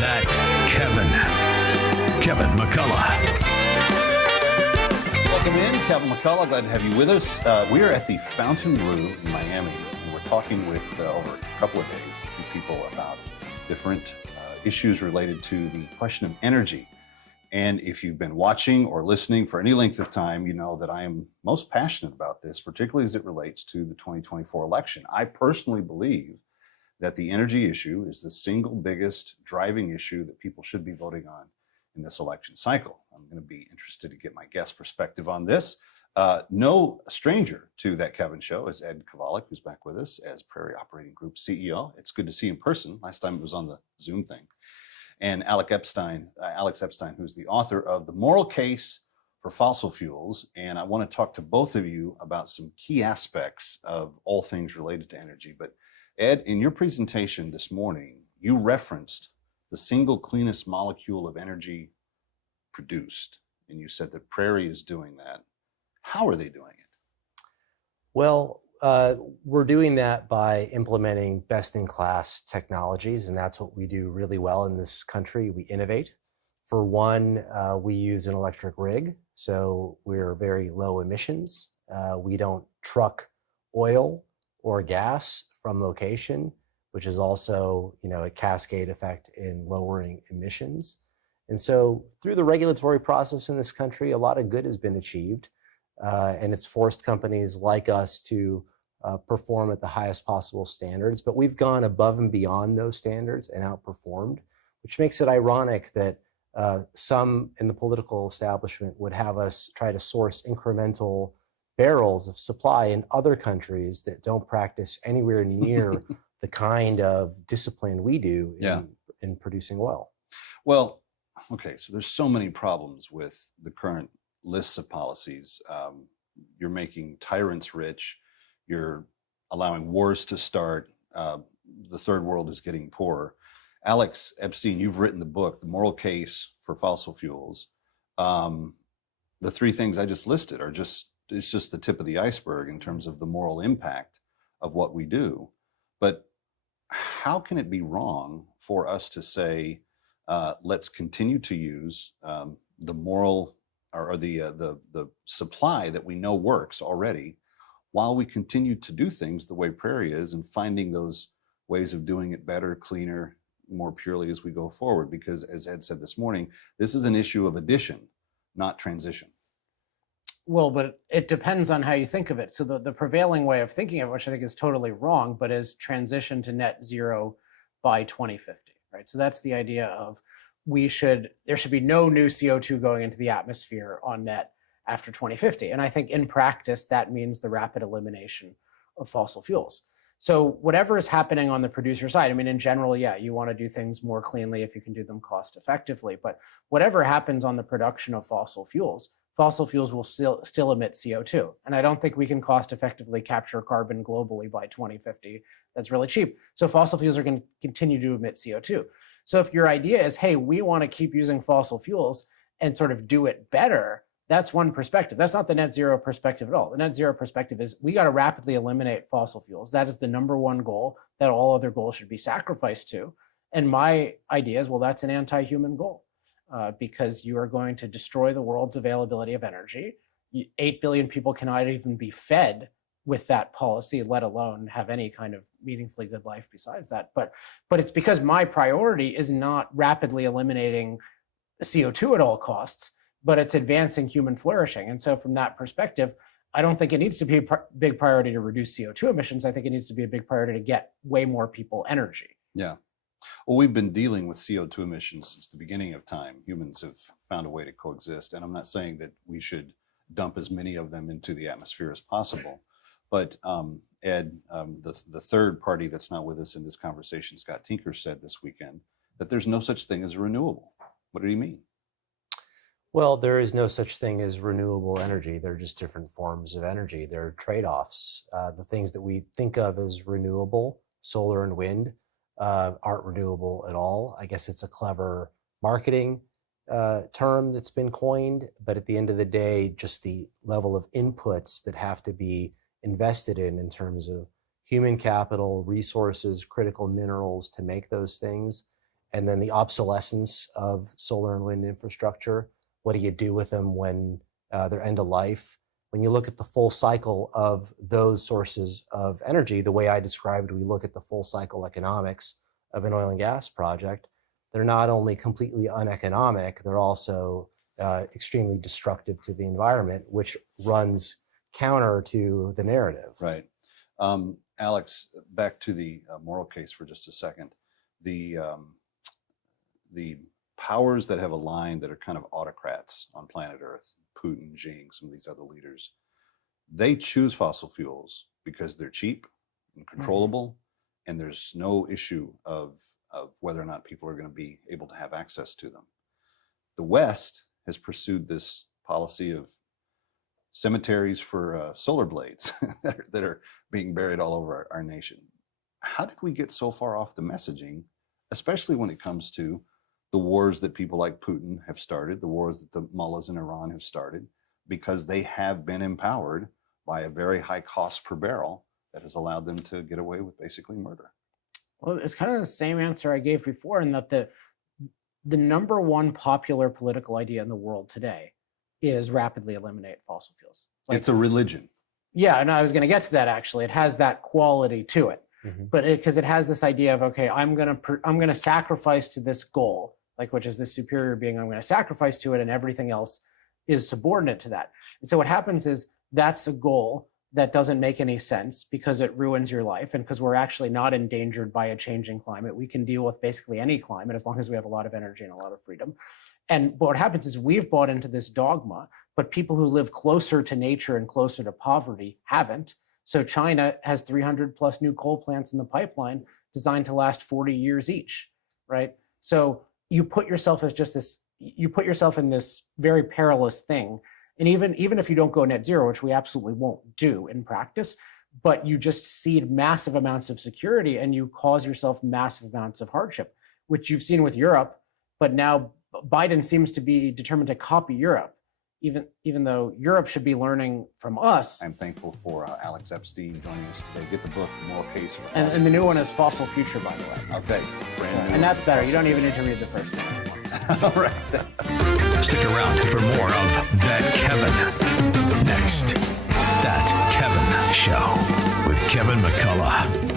That Kevin McCullough. Welcome in, Kevin McCullough. Glad to have you with us. We are at the Fontainebleau in Miami, and we're talking with, over a couple of days, people about different issues related to the question of energy. And if you've been watching or listening for any length of time, you know that I am most passionate about this, particularly as it relates to the 2024 election. I personally believe that the energy issue is the single biggest driving issue that people should be voting on in this election cycle. I'm going to be interested to get my guest perspective on this. No stranger to that Kevin show is Ed Kovalik, who's back with us as Prairie Operating Group CEO. It's good to see you in person. Last time it was on the Zoom thing. And Alex Epstein, who's the author of The Moral Case for Fossil Fuels. And I want to talk to both of you about some key aspects of all things related to energy. But Ed, in your presentation this morning, you referenced the single cleanest molecule of energy produced. And you said that Prairie is doing that. How are they doing it? Well, we're doing that by implementing best-in-class technologies, and that's what we do really well in this country. We innovate. For one, we use an electric rig, so we're very low emissions. We don't truck oil or gas from location, which is also, a cascade effect in lowering emissions. And so through the regulatory process in this country, a lot of good has been achieved, and it's forced companies like us to perform at the highest possible standards. But we've gone above and beyond those standards and outperformed, which makes it ironic that some in the political establishment would have us try to source incremental barrels of supply in other countries that don't practice anywhere near the kind of discipline we do in producing oil. Well, okay, so there's so many problems with the current lists of policies. You're making tyrants rich. You're allowing wars to start. The third world is getting poorer. Alex Epstein, you've written the book, The Moral Case for Fossil Fuels. The three things I just listed it's just the tip of the iceberg in terms of the moral impact of what we do. But how can it be wrong for us to say, let's continue to use the moral or the supply that we know works already, while we continue to do things the way Prairie is and finding those ways of doing it better, cleaner, more purely as we go forward? Because as Ed said this morning, this is an issue of addition, not transition. Well, but it depends on how you think of it. So the prevailing way of thinking of it, which I think is totally wrong, but is transition to net zero by 2050, right? So that's the idea of there should be no new CO2 going into the atmosphere on net after 2050. And I think in practice, that means the rapid elimination of fossil fuels. So whatever is happening on the producer side, I mean, in general, you want to do things more cleanly if you can do them cost effectively. But whatever happens on the production of fossil fuels will still emit CO2. And I don't think we can cost effectively capture carbon globally by 2050. That's really cheap. So fossil fuels are going to continue to emit CO2. So if your idea is, hey, we want to keep using fossil fuels and sort of do it better, that's one perspective. That's not the net zero perspective at all. The net zero perspective is we got to rapidly eliminate fossil fuels. That is the number one goal that all other goals should be sacrificed to. And my idea is, well, that's an anti-human goal because you are going to destroy the world's availability of energy. 8 billion people cannot even be fed with that policy, let alone have any kind of meaningfully good life besides that. But it's because my priority is not rapidly eliminating CO2 at all costs, but it's advancing human flourishing. And so from that perspective, I don't think it needs to be a big priority to reduce CO2 emissions. I think it needs to be a big priority to get way more people energy. Yeah. Well, we've been dealing with CO2 emissions since the beginning of time. Humans have found a way to coexist. And I'm not saying that we should dump as many of them into the atmosphere as possible. But Ed, the third party that's not with us in this conversation, Scott Tinker, said this weekend that there's no such thing as a renewable. What did he mean? Well, there is no such thing as renewable energy. They're just different forms of energy. They're trade-offs. The things that we think of as renewable, solar and wind, aren't renewable at all. I guess it's a clever marketing term that's been coined, but at the end of the day, just the level of inputs that have to be invested in terms of human capital, resources, critical minerals to make those things, And then the obsolescence of solar and wind infrastructure. What do you do with them when they're end of life? When you look at the full cycle of those sources of energy, the way I described, we look at the full cycle economics of an oil and gas project. They're not only completely uneconomic, they're also extremely destructive to the environment, which runs counter to the narrative. Right. Alex, back to the moral case for just a second. The powers that have aligned that are kind of autocrats on planet Earth, Putin, Xi, some of these other leaders, they choose fossil fuels because they're cheap and controllable, and there's no issue of whether or not people are going to be able to have access to them. The West has pursued this policy of cemeteries for solar blades that are being buried all over our nation. How did we get so far off the messaging, especially when it comes to the wars that people like Putin have started, the wars that the mullahs in Iran have started, because they have been empowered by a very high cost per barrel that has allowed them to get away with basically murder? Well, it's kind of the same answer I gave before, in that the number one popular political idea in the world today is rapidly eliminate fossil fuels. It's a religion. Yeah, and I was going to get to that actually. It has that quality to it, but because it has this idea of, okay, I'm gonna sacrifice to this goal, like, which is this superior being. I'm going to sacrifice to it, and everything else is subordinate to that. And so what happens is that's a goal that doesn't make any sense because it ruins your life, and because we're actually not endangered by a changing climate. We can deal with basically any climate as long as we have a lot of energy and a lot of freedom. And what happens is we've bought into this dogma, but people who live closer to nature and closer to poverty haven't. So China has 300 plus new coal plants in the pipeline designed to last 40 years each, right? So you put yourself as just this, you put yourself in this very perilous thing. And even if you don't go net zero, which we absolutely won't do in practice, but you just cede massive amounts of security and you cause yourself massive amounts of hardship, which you've seen with Europe. But now Biden seems to be determined to copy Europe, even though Europe should be learning from us. I'm thankful for Alex Epstein joining us today. Get the book, The Moral Case for And the new one is Fossil Future, by the way. Okay. Brand new. And that's better. You don't even need to read the first one anymore. All right. Stick around for more of That Kevin. Next, That Kevin Show with Kevin McCullough.